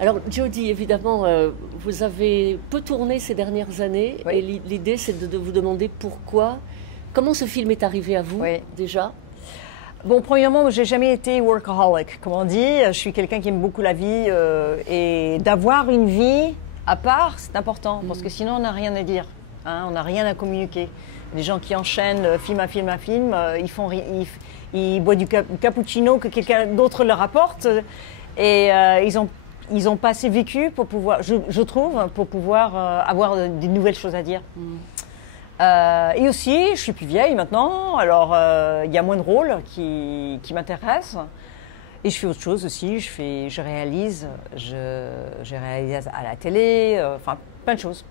Alors, Jodie, évidemment, vous avez peu tourné ces dernières années, Oui. et l'idée, c'est de vous demander pourquoi. Comment ce film est arrivé à vous, Oui. déjà? Bon, premièrement, j'ai jamais été workaholic, comme on dit. Je suis quelqu'un qui aime beaucoup la vie et d'avoir une vie à part, c'est important parce que sinon on n'a rien à dire, hein, on n'a rien à communiquer. Les gens qui enchaînent film à film à film, ils boivent du cappuccino que quelqu'un d'autre leur apporte et ils ont pas assez vécu pour pouvoir, je trouve, pour pouvoir avoir des nouvelles choses à dire. Et aussi, je suis plus vieille maintenant, alors il y a moins de rôles qui m'intéressent. Et je fais autre chose aussi, je réalise à la télé, enfin plein de choses.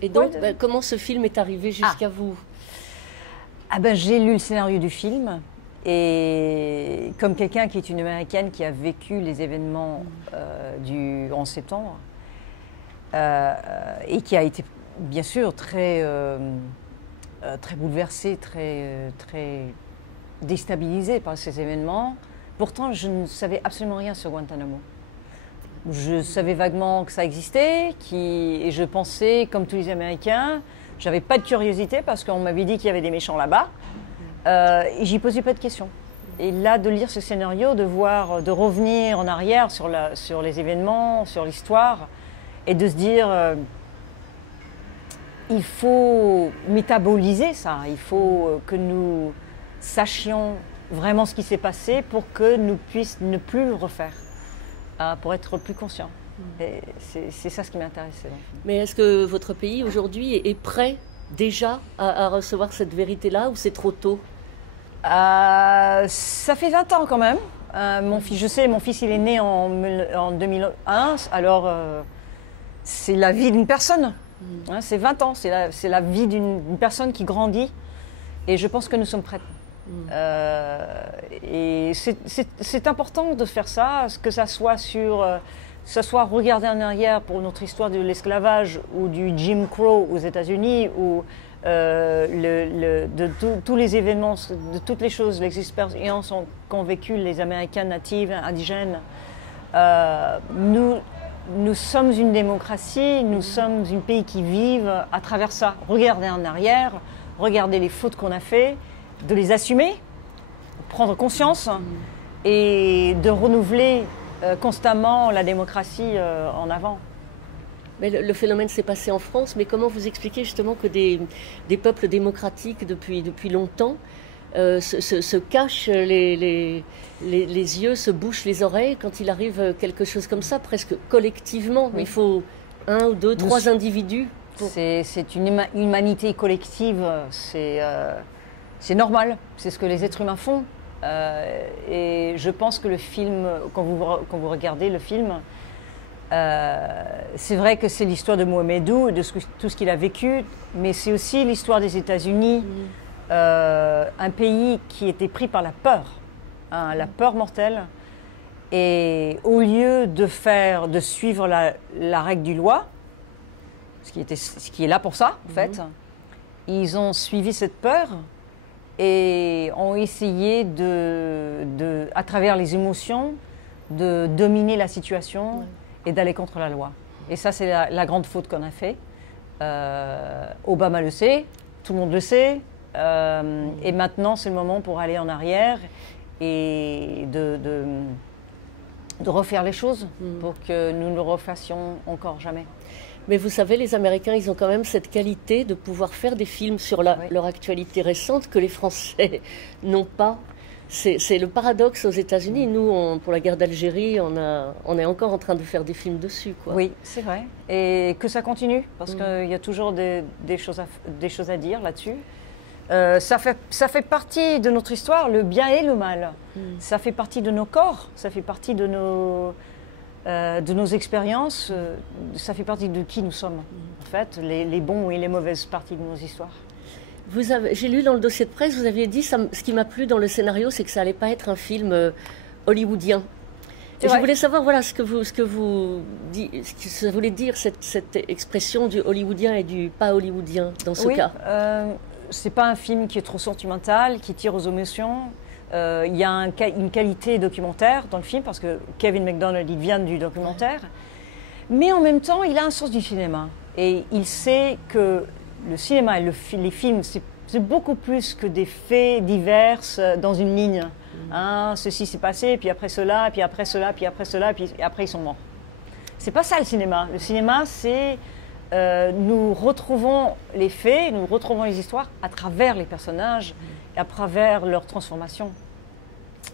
Et donc, comment ce film est arrivé jusqu'à vous? Ah ben, j'ai lu le scénario du film et comme quelqu'un qui est une Américaine qui a vécu les événements du 11 septembre, et qui a été bien sûr très bouleversée, très déstabilisée par ces événements. Pourtant, je ne savais absolument rien sur Guantanamo. Je savais vaguement que ça existait, et je pensais, comme tous les Américains, j'avais pas de curiosité parce qu'on m'avait dit qu'il y avait des méchants là-bas, et j'y posais pas de questions. Et là, de lire ce scénario, de revenir en arrière sur les événements, sur l'histoire, et de se dire, il faut métaboliser ça, il faut que nous sachions vraiment ce qui s'est passé pour que nous puissions ne plus le refaire, pour être plus conscients. Et c'est ça ce qui m'intéressait. Mais est-ce que votre pays aujourd'hui est prêt déjà à recevoir cette vérité-là ou c'est trop tôt? Ça fait 20 ans quand même. Mon fils il est né en 2001, alors c'est la vie d'une personne. Hein, c'est 20 ans, c'est la vie d'une personne qui grandit. Et je pense que nous sommes prêts. Et c'est important de faire ça, que ça soit regarder en arrière pour notre histoire de l'esclavage ou du Jim Crow aux États-Unis ou tous les événements, de toutes les choses, les expériences qu'ont vécues les Américains natifs, indigènes. Nous sommes une démocratie, nous sommes un pays qui vit à travers ça. Regarder en arrière, regarder les fautes qu'on a faites, de les assumer, prendre conscience et de renouveler constamment la démocratie en avant. Mais le phénomène s'est passé en France, mais comment vous expliquez justement que des peuples démocratiques depuis longtemps se cachent les yeux, se bouchent les oreilles quand il arrive quelque chose comme ça, presque collectivement? Oui. Il faut un ou deux, trois individus. C'est une humanité collective, c'est normal, c'est ce que les êtres humains font. Et je pense que le film, quand vous regardez le film, c'est vrai que c'est l'histoire de Mohamedou et de tout ce qu'il a vécu, mais c'est aussi l'histoire des États-Unis, un pays qui était pris par la peur, hein, la peur mortelle. Et au lieu de suivre la règle du loi, ce qui est là pour ça, en fait, ils ont suivi cette peur et ont essayé à travers les émotions, de dominer la situation et d'aller contre la loi. Et ça, c'est la grande faute qu'on a fait. Obama le sait, tout le monde le sait. Et maintenant, c'est le moment pour aller en arrière et de refaire les choses pour que nous ne le refassions encore jamais. Mais vous savez, les Américains, ils ont quand même cette qualité de pouvoir faire des films sur leur actualité récente que les Français n'ont pas. C'est le paradoxe aux États-Unis. Nous, pour la guerre d'Algérie, on est encore en train de faire des films dessus, quoi. Oui, c'est vrai. Et que ça continue, parce qu'il y a toujours des choses à dire là-dessus. Ça fait partie de notre histoire, le bien et le mal. Ça fait partie de nos corps, ça fait partie de nos expériences, ça fait partie de qui nous sommes. En fait, les bons et les mauvaises parties de nos histoires. J'ai lu dans le dossier de presse, vous aviez dit, ce qui m'a plu dans le scénario, c'est que ça n'allait pas être un film hollywoodien. Et je voulais savoir ce que ça voulait dire, cette expression du hollywoodien et du pas hollywoodien dans ce cas. C'est pas un film qui est trop sentimental, qui tire aux émotions. Il y a une qualité documentaire dans le film, parce que Kevin McDonald, il vient du documentaire. Mais en même temps, il a un sens du cinéma. Et il sait que le cinéma et les films, c'est beaucoup plus que des faits divers dans une ligne. Hein, ceci s'est passé, puis après cela, puis après cela, puis après cela, puis après ils sont morts. C'est pas ça le cinéma. Le cinéma, c'est nous retrouvons les faits, nous retrouvons les histoires à travers les personnages, à travers leur transformation.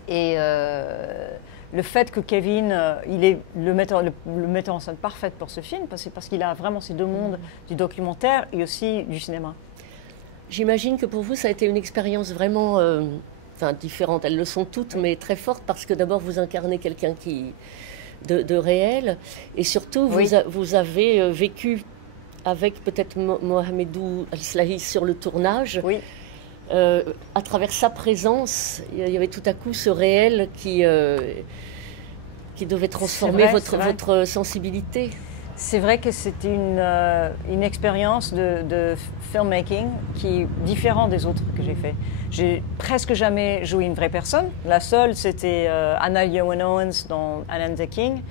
Et le fait que Kevin, il est le metteur en scène parfait pour ce film, c'est parce qu'il a vraiment ces deux mondes, du documentaire et aussi du cinéma. J'imagine que pour vous, ça a été une expérience vraiment différente. Elles le sont toutes, mais très forte, parce que d'abord, vous incarnez quelqu'un de réel, et surtout, vous avez vécu avec peut-être Mohamedou Al-Slahi sur le tournage. Oui. À travers sa présence, il y avait tout à coup ce réel qui devait transformer votre sensibilité. C'est vrai que c'était une expérience de filmmaking qui est différente des autres que j'ai fait. J'ai presque jamais joué une vraie personne. La seule, c'était Anna Yowen Owens dans Alan the King.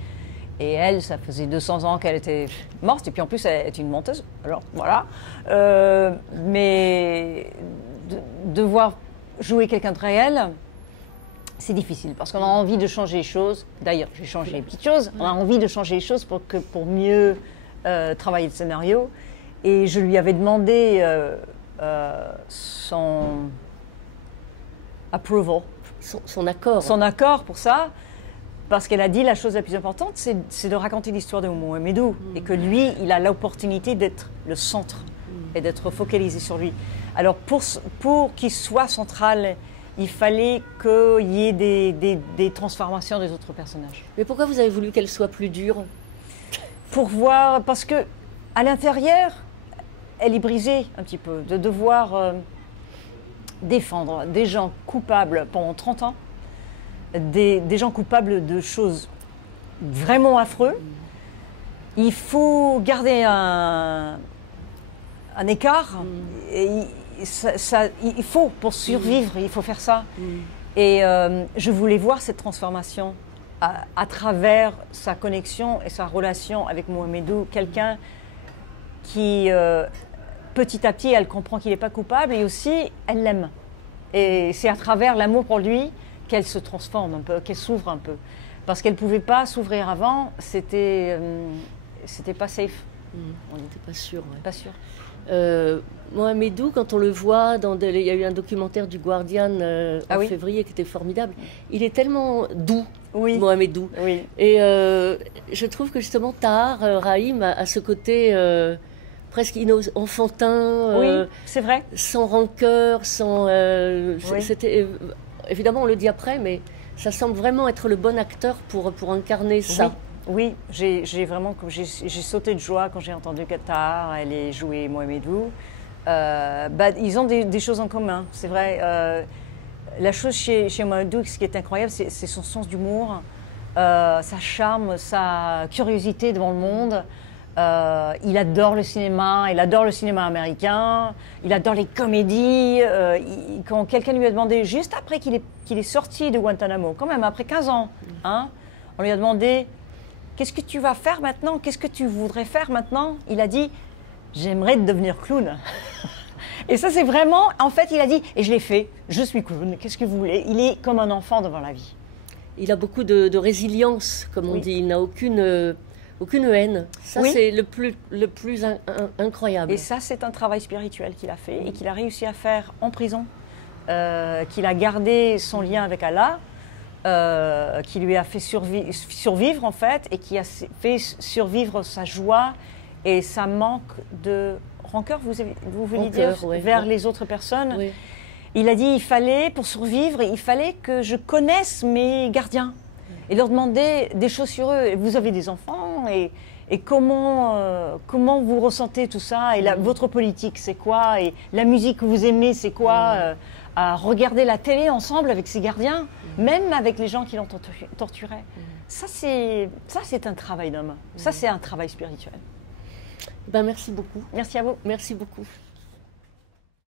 Et elle, ça faisait 200 ans qu'elle était morte. Et puis en plus, elle est une menteuse. Alors voilà. Mais devoir jouer quelqu'un de réel, c'est difficile parce qu'on a envie de changer les choses. D'ailleurs, j'ai changé les petites choses. On a envie de changer les choses pour mieux travailler le scénario. Et je lui avais demandé son approval, son accord. Son accord pour ça, parce qu'elle a dit la chose la plus importante, c'est de raconter l'histoire de Mohamedou et que lui, il a l'opportunité d'être le centre et d'être focalisé sur lui. Alors pour qu'il soit central, il fallait qu'il y ait des transformations des autres personnages. Mais pourquoi vous avez voulu qu'elle soit plus dure? Pour voir, parce que à l'intérieur, elle est brisée un petit peu, de devoir défendre des gens coupables pendant 30 ans, des gens coupables de choses vraiment affreuses. Il faut garder un écart. Et il faut, pour survivre, il faut faire ça. Et je voulais voir cette transformation à travers sa connexion et sa relation avec Mohamedou, quelqu'un qui, petit à petit, elle comprend qu'il n'est pas coupable et aussi, elle l'aime. Et c'est à travers l'amour pour lui qu'elle se transforme un peu, qu'elle s'ouvre un peu. Parce qu'elle ne pouvait pas s'ouvrir avant, c'était pas safe. On n'était pas sûr. Ouais. Pas sûr. Mohamedou, quand on le voit, il y a eu un documentaire du Guardian en février qui était formidable. Il est tellement doux, Mohamedou. Oui. Et je trouve que justement Tahar Rahim a ce côté presque enfantin, c'est vrai. sans rancœur, sans. Évidemment, on le dit après, mais ça semble vraiment être le bon acteur pour incarner ça. Oui, j'ai sauté de joie quand j'ai entendu que Tahar allait jouer Mohamedou. Ils ont des choses en commun, c'est vrai. La chose chez Mohamedou, ce qui est incroyable, c'est son sens d'humour, sa charme, sa curiosité devant le monde. Il adore le cinéma américain, il adore les comédies. Quand quelqu'un lui a demandé, juste après qu'il est sorti de Guantanamo, quand même après 15 ans, hein, on lui a demandé « Qu'est-ce que tu vas faire maintenant? Qu'est-ce que tu voudrais faire maintenant ?» Il a dit « J'aimerais devenir clown. » Et ça, c'est vraiment, en fait, il a dit « Et je l'ai fait, je suis clown, qu'est-ce que vous voulez ?» Il est comme un enfant devant la vie. Il a beaucoup de résilience, comme on dit, il n'a aucune haine. Ça, c'est le plus incroyable. Et ça, c'est un travail spirituel qu'il a fait et qu'il a réussi à faire en prison, qu'il a gardé son lien avec Allah, qui lui a fait survivre en fait, et qui a fait survivre sa joie et sa manque de rancœur, vous vouliez dire, vers les autres personnes. Oui. Il a dit, il fallait, pour survivre, il fallait que je connaisse mes gardiens et leur demander des choses sur eux. Vous avez des enfants et comment vous ressentez tout ça, et votre politique c'est quoi, et la musique que vous aimez c'est quoi, à regarder la télé ensemble avec ses gardiens, même avec les gens qui l'ont torturé. Ça c'est un travail d'homme, ça c'est un travail spirituel. Ben, merci beaucoup. Merci à vous. Merci beaucoup.